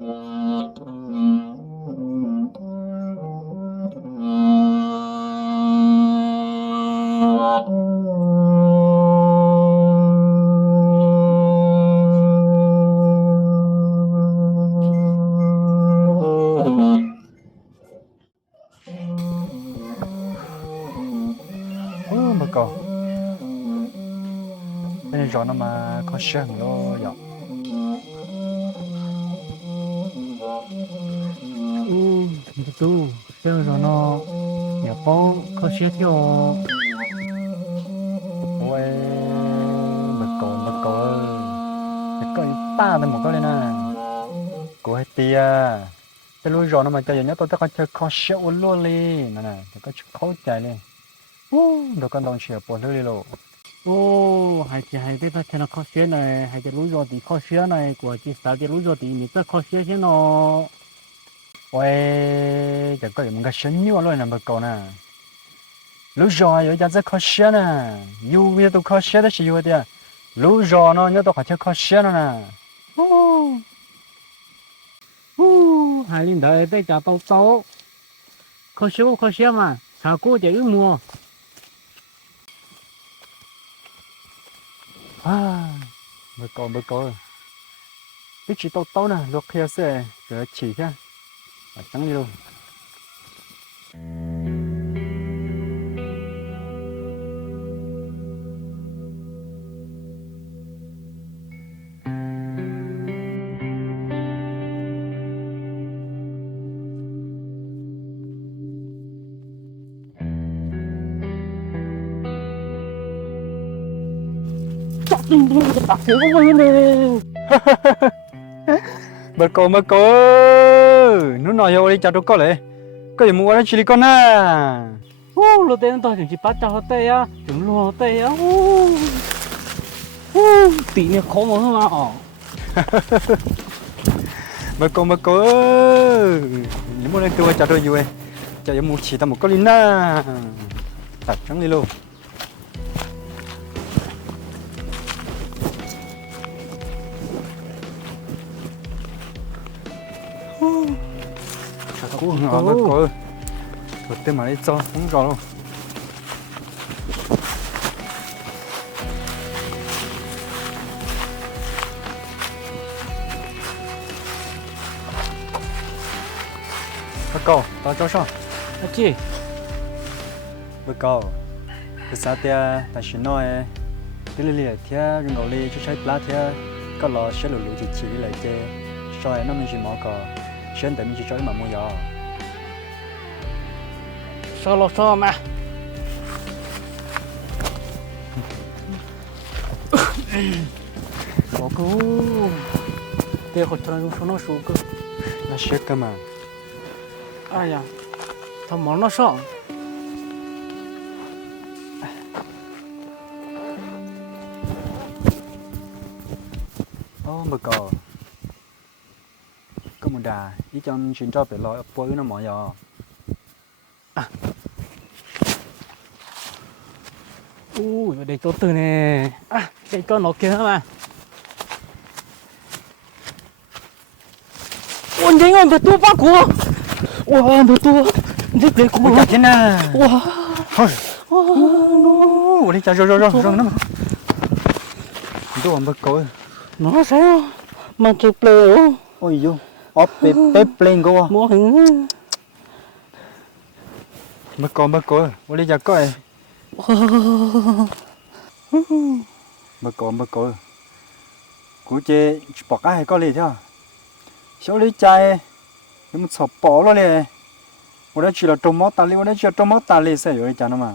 ô mà cậu bây giờ nó mà có sáng lo vậy tu xem rồi nó nhà bố có xe theo ôi mà cậu ơi cái ta đây một cái này nè cô hay tia cái lối rồi nó mà chơi nhớ tôi tất cả chơi khó xéo luôn đi nè nè cái khó chạy đi đồ con đồng xéo bỏ lưỡi luôn ô hay biết là nó có xe này hay cái lối rồi thì có xe này của chị sao cái lối rồi thì mình tất có xe thế nó ôi chẳng có gì một cái sến nhiều luôn nè mà cậu nè lối rồi ở nhà rất khó xéo nè yêu bây tôi khó xéo đó chỉ yêu tia lối rồi nó nhớ tôi phải chơi khó xéo nè ô hai linh đời đây cả tàu tàu có xe mà sao cô chỉ ước mua à mà cậu biết chỉ tao nè lúc kia sẽ rồi chỉ ha trắng đi luôn bác sĩ có bao nhiêu mà cậu nó nói vô đi chào tôi có lẽ có gì mua đó chỉ con à ô lô tên tôi chỉ bắt cho tê á chúng lô tê á tí nữa khó mà hơn mà mà cậu những món ăn tôi chào tôi vui chào em mua chỉ tao một con linh na thật trắng đi luôn cú ngỏ mà cậu một tên mà đi cho không rõ luôn cậu tao cho sao chị cậu cái sao tia ta xin nói cái lì thì rừng ngầu lì cho chơi lá thì có lò sẽ lùi chỉ lại chơi soi nó mình chỉ mò cò xem tại mình chỉ chơi mà mua giò sao lo sao mà có cô để họ cho nó xuống cơ nó chết cơ mà ai à thằng món nó sợ ô mà cò có một đà ý trong chuyện cho phải lo bôi nó mỏ giò để cho từ nè cái con nó kia mà ôi nhanh ơi được tua bác của wow được tua được đấy của chặt thế nè wow ô đi chặt rồi nó mà tôi mà cò nó sao mà chụp lều ôi vô ốp bếp lên cô mua hình mà cò ô đi chặt coi mà cò cú chơi bỏ cái hay có gì thế số lý chạy nhưng mà sợ bỏ nó liền ở đây chỉ là trồng mót tà li ở đây chỉ là trồng mót tà li sẽ rồi chả nó mà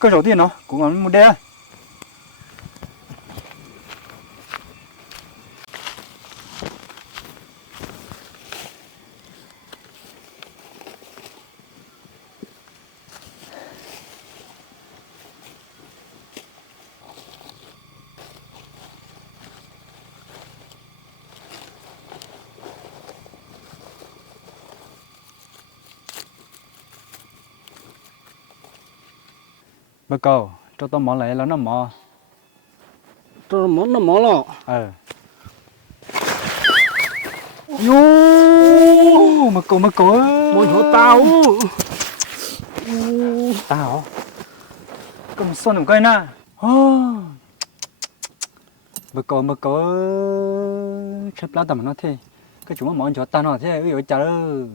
cái đầu tiên nó cũng ăn một đĩa bà cầu cho tao mỏ lại là nó mỏ tôi muốn nó mỏ lọ Yo, mà cổ Mồi hổ tao. tao có một số những cái na mà cổ chép lá tầm nó thế cái chúng nó món cho tao nó thế ơi chả đâu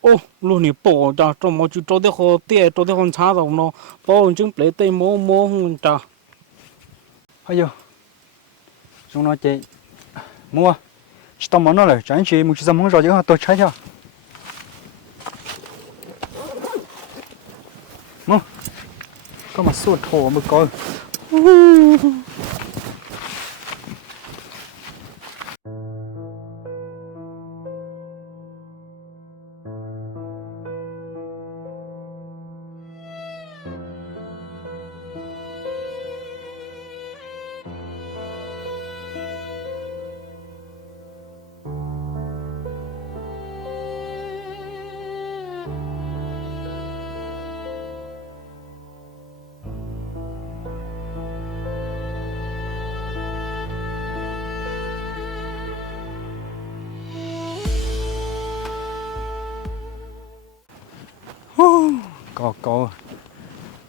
Ô, luôn này bỏ ra trong một chút để họ tiệt cho để họ trả đâu nó bỏ chứng lấy tay mò hơn trả. hay vô chúng nó chơi mua chỉ tao món nó là chẳng chỉ một chút món rồi chứ tôi trái cho mua có mà sốt thổ mà coi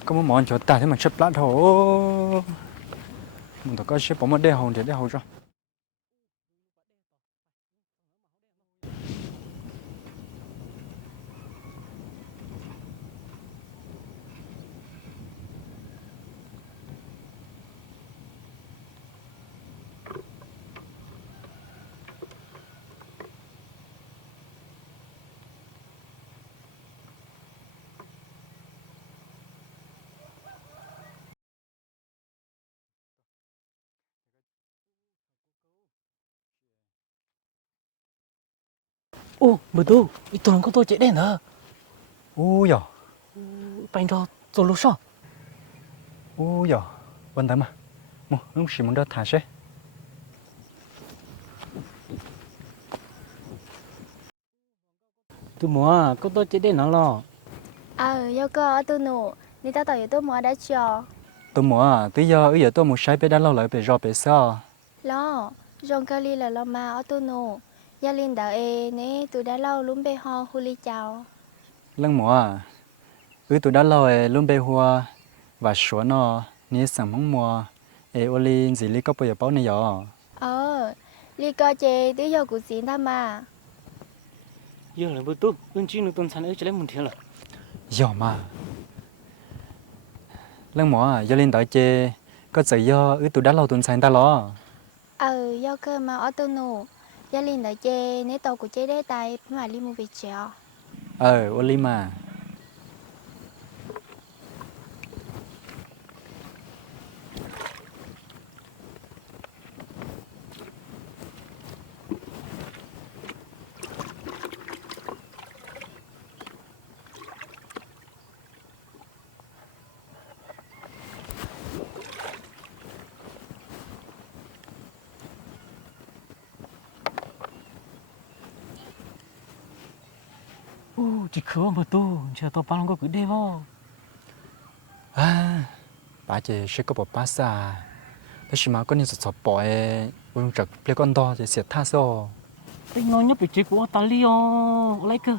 có một món cho ta thế mà chép lá thổ mình tôi có chép bỏ một đeo hồng thì đeo hồng rồi Ô, betul. Itu orang kau cek deh dah. ui giờ Paling dah solo sao? ui giờ vấn đề mà mua lúc xí muốn đỡ thả xe Tu mua, kau tu cek deh nak lo. Yêu cơ tôi nụ, đi ta tỏi tôi mua đã chờ. tôi mua tới giờ tôi một sai bé đã lâu lại bé rồi bé sao Lo, rong cơ li là lo mà ở tôi nụ. Gia linh đạo nè, tôi đã lâu luôn bê ho hu li chào. lần mua tôi đã lâu luôn bé hoa và số nó nè sẵn mong mua oli gì lý có bây giờ bảo này giờ Li cơ chê tới giờ của xin tham mà. Giờ là betul. Unci nu tuan sana cek leh mungkin lah. giờ mà lần mua giờ lên đợi chê có giờ giờ tôi đã lâu tuần sáng ta lo Yêu cơ mà ở tôi nụ. Gia linh đạo chê nè tàu của chê đế tay mà li mua về chờ. oli mà Ô, chỉ khờ betul. Jadi tau palang kau gede vô. bà chị sẽ có một bát xa thế nhưng mà có những sọt bò uống trực lấy con to thì sẽ tha so Tapi nanya pecik gua tali oh. Like ke?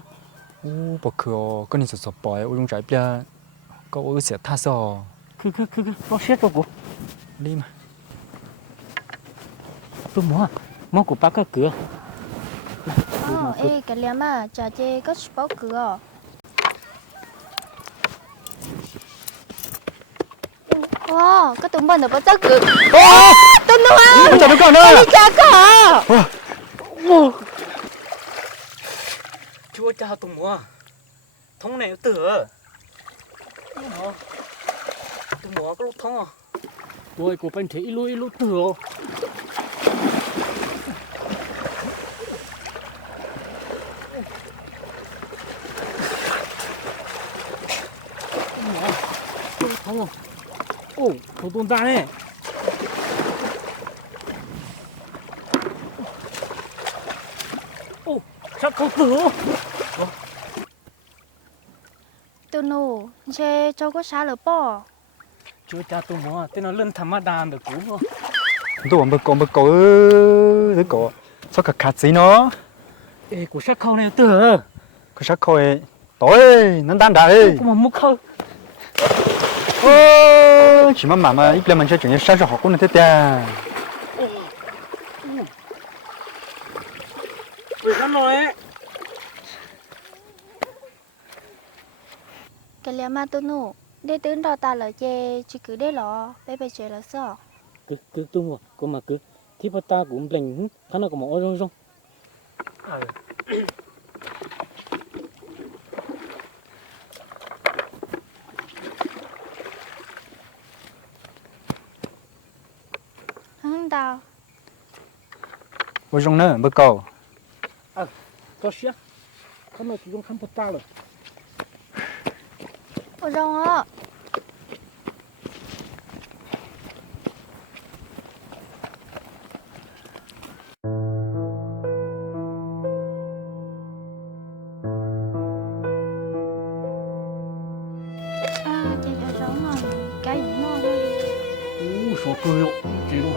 bò cửa có những sọt bò uống trái bia có uống sẽ tha so Ke. Kau share tu gua. đi mà Tu mua. Mau gua pakai ke? Cái liam mà chờ chê có sport cửa. Wow, cái tụi mình được bắt cửa. Tôi nói. bây giờ nó còn nữa Đi cha có. Chúa cha tu mua. Thông này tử. Tu mua có lúc thông à? Ôi, của bên thế ilu tử. Thông à? Ô, thằng tuần ta này. Ô, chắc không tử. Tôi nụ, chê cho có sao lỡ bỏ. Chúa cha tu mua, tên nó lên thầm đàn được cú. tôi còn bực cổ thứ cổ sao cả khát gì nó ê của sắc khâu này tư hả cái sắc khôi tối nó tan đại có mà mua khâu chỉ mà ít lần mình chơi chuyện sao học cũng là thế ta rồi nó nói cái liam mà tôi nụ để tướng đào ta lời chê chỉ cứ để lọ bé chơi là sao cứ tung vào có mà cứ thì bà ta cũng lành khá là có mà ôi rồi hứng đào ôi trong nữa bữa cầu có xía khá là cũng khám bà ta rồi ôi rong á chị cho rong rồi cái gì ngon hơn số cơ hiệu chế luôn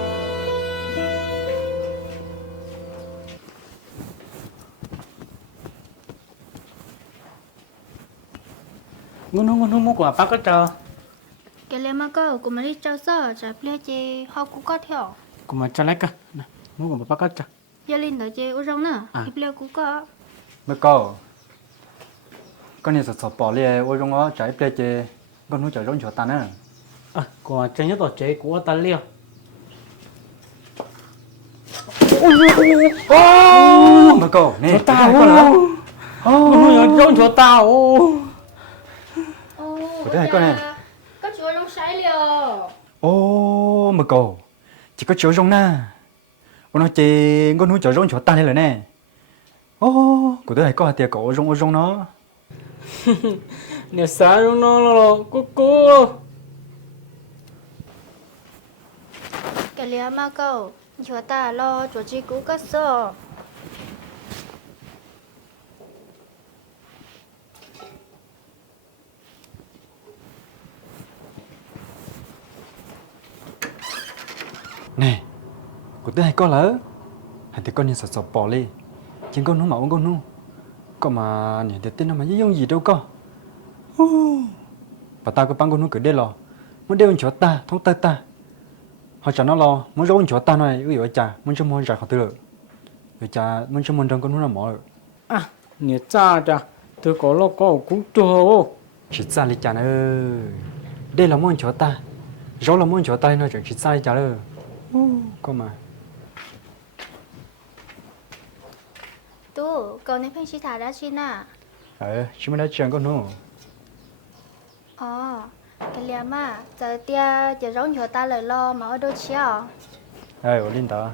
ngon ngon mua quả bác cái trò cái liam mà có của mình đi chơi sao chả plei chê họ cũng có theo cũng mà cho lấy cả mua quả bác cái trò gia linh đó chê ôi rong nữa À. thì plei cũng có bữa cầu con này sọt bỏ liền ôi trong đó trái plei chê con nuôi trái rong cho ta nữa còn trên nhất tổ chế của ta liêu bữa cầu nè ta cái con nữa con nuôi cho tao của thế này con này có chúa rong sái liều ô bữa cầu chỉ có chiếu rong na ôi nó chê con nuôi trái rong cho ta này rồi nè ô của thế này có hạt tiệt cổ ôi rong nó nè sáng rồi nó cô cái liam mà có chúa ta lo chúa chỉ cũng có sao nè của thế này có lỡ hạt tiệt con này sọt bỏ đi chính con nuôi mẫu con nuôi có mà nè tiệt tên nó mà giống gì đâu có và ta có băng con nuôi cứ đây lò muốn đeo cho ta thông tay ta họ chẳng nó lo muốn giấu cho ta này ví dụ cha muốn cho muốn ra khỏi tự rồi cha muốn cho muốn trong con nuôi nó mỏ à nè cha cha tôi có lo có cũng cho chỉ xa đi cha ơi đây là muốn cho ta giấu là muốn cho ta nó chỉ xa đi cha ơi có mà tu cậu này phải chỉ thả ra chi nà chỉ mới nói chuyện con nuôi cái liam mà giờ tia giờ rong chúa ta lời lo mà ở đâu chiao ở linh đó